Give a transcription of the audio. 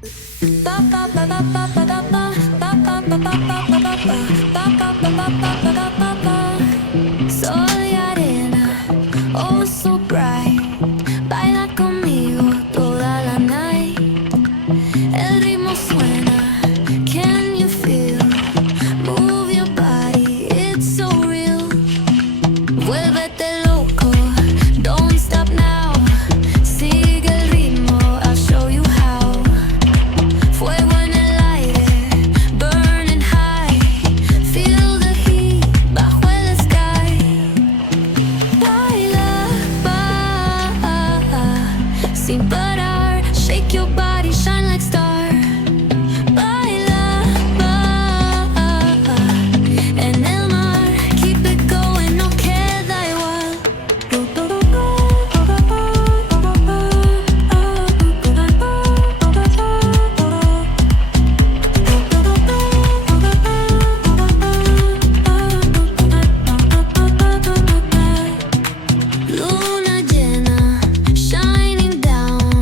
Sol y arena, oh so bright. Baila conmigo toda la night. El ritmo suena, can you feel? Move your body, it's so real. Vuélvete loco, don't stop now. Sigue el ritmo, I'll show you how. Fuego en el aire, burning high. Feel the heat bajo el sky. Baila, sin parar. Shake your body, shine like star. Baila, en el mar. Keep it going, no queda igual. Luna